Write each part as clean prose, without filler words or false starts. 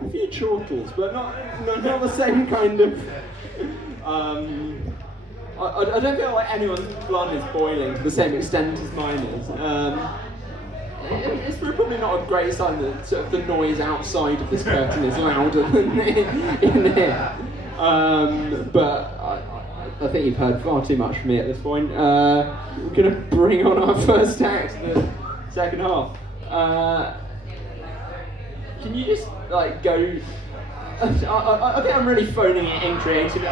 a few chortles, but not the same kind of. I don't feel like anyone's blood is boiling to the same extent as mine is. It's probably not a great sign that sort of the noise outside of this curtain is louder than in here. But I think you've heard far too much from me at this point. We're going to bring on our first act, the second half. Can you just go? I think I'm really phoning it in creatively.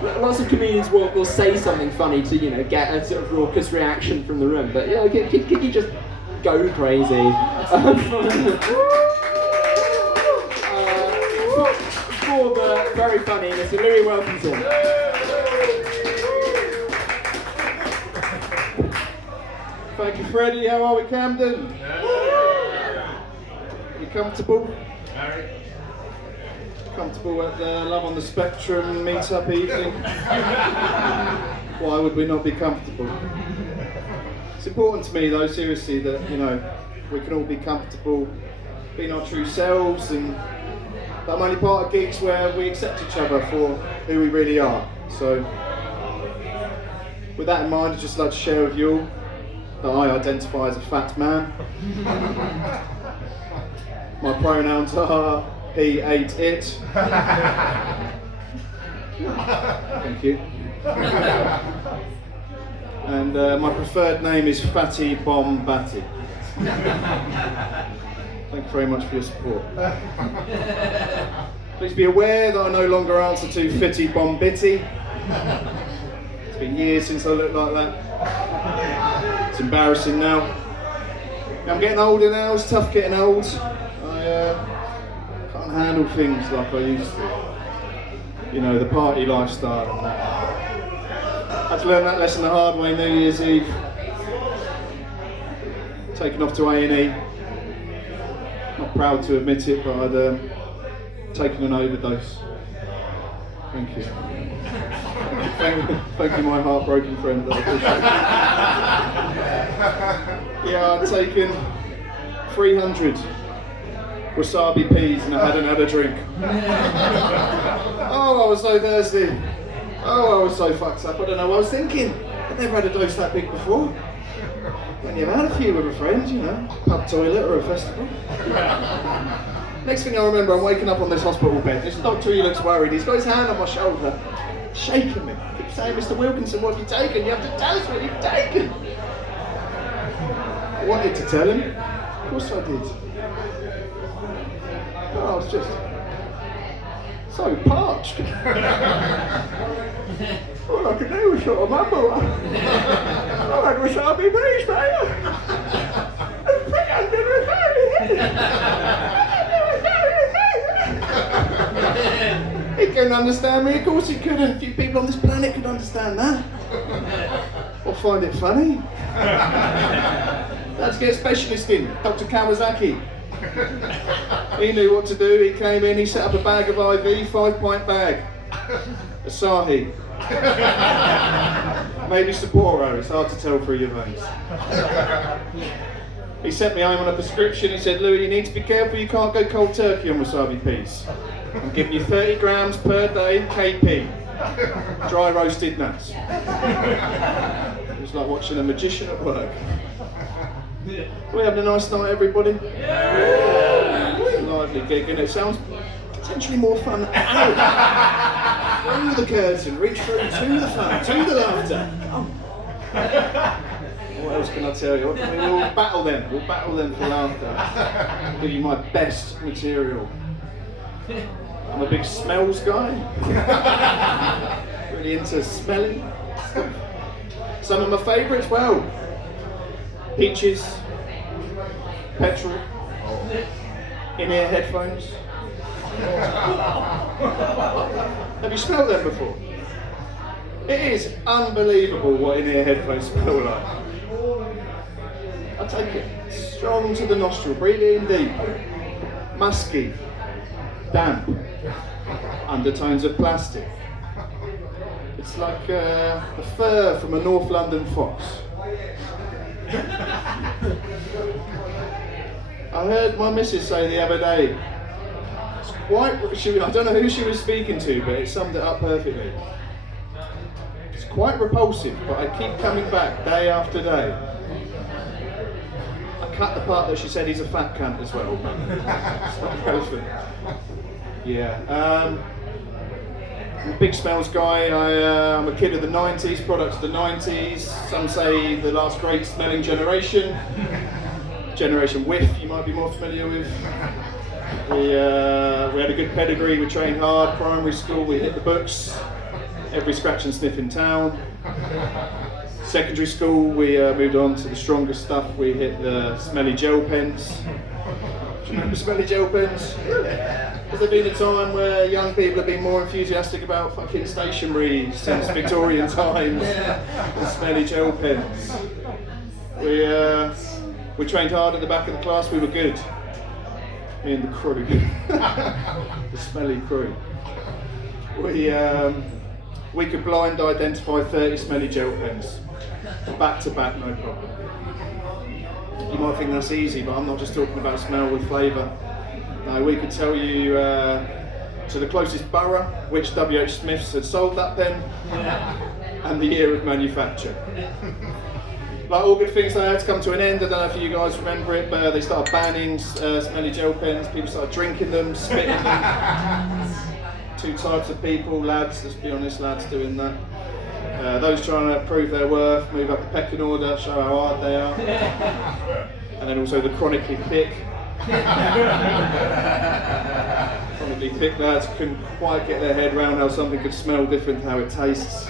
Lots of comedians will say something funny to get a sort of raucous reaction from the room. But can you just go crazy? For the very funny Mr. Louis Wilkinson. Thank you, Freddie. How are we, Camden? You comfortable? Comfortable at the Love on the Spectrum meet-up evening? Why would we not be comfortable? It's important to me, though, seriously, that we can all be comfortable being our true selves, and that I'm only part of gigs where we accept each other for who we really are. So, with that in mind, I'd just like to share with you all that I identify as a fat man. My pronouns are he, ate, it. Thank you. And my preferred name is Fatty Bomb Batty. Thank you very much for your support. Please be aware that I no longer answer to Fitty Bomb Bitty. It's been years since I looked like that. It's embarrassing now. I'm getting older now, it's tough getting old. I can't handle things like I used to. The party lifestyle and that. I had to learn that lesson the hard way New Year's Eve. Taken off to A&E. Not proud to admit it, but I'd taken an overdose. Thank you. Thank you, my heartbroken friend. I appreciate it. Yeah, I'd taken 300 wasabi peas and I hadn't had a drink. Oh, I was so thirsty. Oh, I was so fucked up. I don't know what I was thinking. I'd never had a dose that big before. Only I've had a few with a friend, pub toilet or a festival. Next thing I remember, I'm waking up on this hospital bed. This doctor, he looks worried. He's got his hand on my shoulder, shaking me. He keeps saying, Mr. Wilkinson, what have you taken? You have to tell us what you've taken. I wanted to tell him. Of course I did. But I was just so parched. All I could do was sort of mumble. I had wasabi peas, mate. And 300 wasabi. He couldn't understand me, of course he couldn't. Few people on this planet could understand that. Or find it funny. Let's get a specialist in, Dr. Kawasaki. He knew what to do, he came in, he set up a bag of IV, 5-pint bag. Asahi. Maybe Sapporo, it's hard to tell through your veins. He sent me home on a prescription, he said, Louis, you need to be careful, you can't go cold turkey on wasabi peas. I'm giving you 30 grams per day, KP. Dry roasted nuts. It was like watching a magician at work. We're having a nice night, everybody. Yeah. Lively gig, and it sounds potentially more fun out. Through the curtain, reach through to the fun, to the laughter. Come. What else can I tell you? We'll battle them. We'll battle them for laughter. Give you my best material. I'm a big smells guy. Really into smelling. Some of my favourites, well, peaches, petrol, in-ear headphones. Have you smelled them before? It is unbelievable what in-ear headphones smell like. I take it strong to the nostril, breathe in deep, musky, damp, undertones of plastic. It's like the fur from a North London fox. I heard my missus say the other day, I don't know who she was speaking to, but it summed it up perfectly. It's quite repulsive, but I keep coming back day after day. I cut the part that she said he's a fat cunt as well. It's not relevant. Yeah. I'm a big smells guy. I'm a kid of the 90s, product of the 90s. Some say the last great smelling generation. Generation Whiff, you might be more familiar with. We had a good pedigree, we trained hard. Primary school, we hit the books. Every scratch and sniff in town. Secondary school, we moved on to the stronger stuff. We hit the smelly gel pens. Do you remember smelly gel pens? Has there been a time where young people have been more enthusiastic about fucking stationery since Victorian times than smelly gel pens? We trained hard at the back of the class, we were good. Me and the crew. The smelly crew. We could blind identify 30 smelly gel pens. Back to back, no problem. You might think that's easy, but I'm not just talking about smell with flavour. No, we could tell you to the closest borough which W.H. Smiths had sold that pen and the year of manufacture. Like all good things, they had to come to an end. I don't know if you guys remember it, but they started banning smelly gel pens. People started drinking them, spitting them. Two types of people, lads, let's be honest, lads doing that. Those trying to prove their worth, move up the pecking order, show how hard they are. And then also the chronically thick. Chronically thick lads couldn't quite get their head around how something could smell different to how it tastes.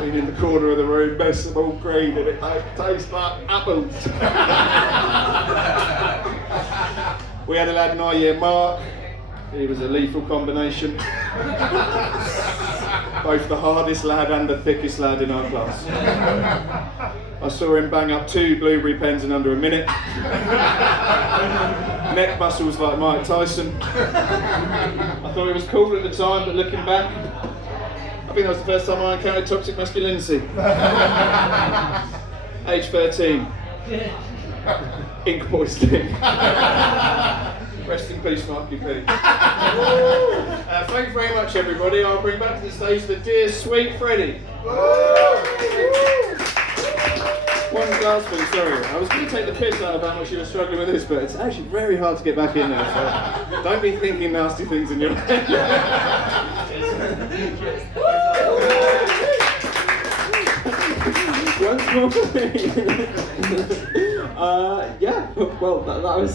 Being in the corner of the room, best of all green, and it tastes like apples. We had a lad in our year, Mark. He was a lethal combination. Both the hardest lad and the thickest lad in our class. I saw him bang up 2 blueberry pens in under a minute. Neck muscles like Mike Tyson. I thought it was cool at the time, but looking back, I think that was the first time I encountered toxic masculinity. Age 13. Ink poisoning. Rest in peace, Marky P. Thank you very much, everybody. I'll bring back to the stage the dear, sweet Freddie. One glass thing, sorry. I was going to take the piss out of how much you were struggling with this, but it's actually very hard to get back in there, so don't be thinking nasty things in your head. Once more for me. Yeah, well, that was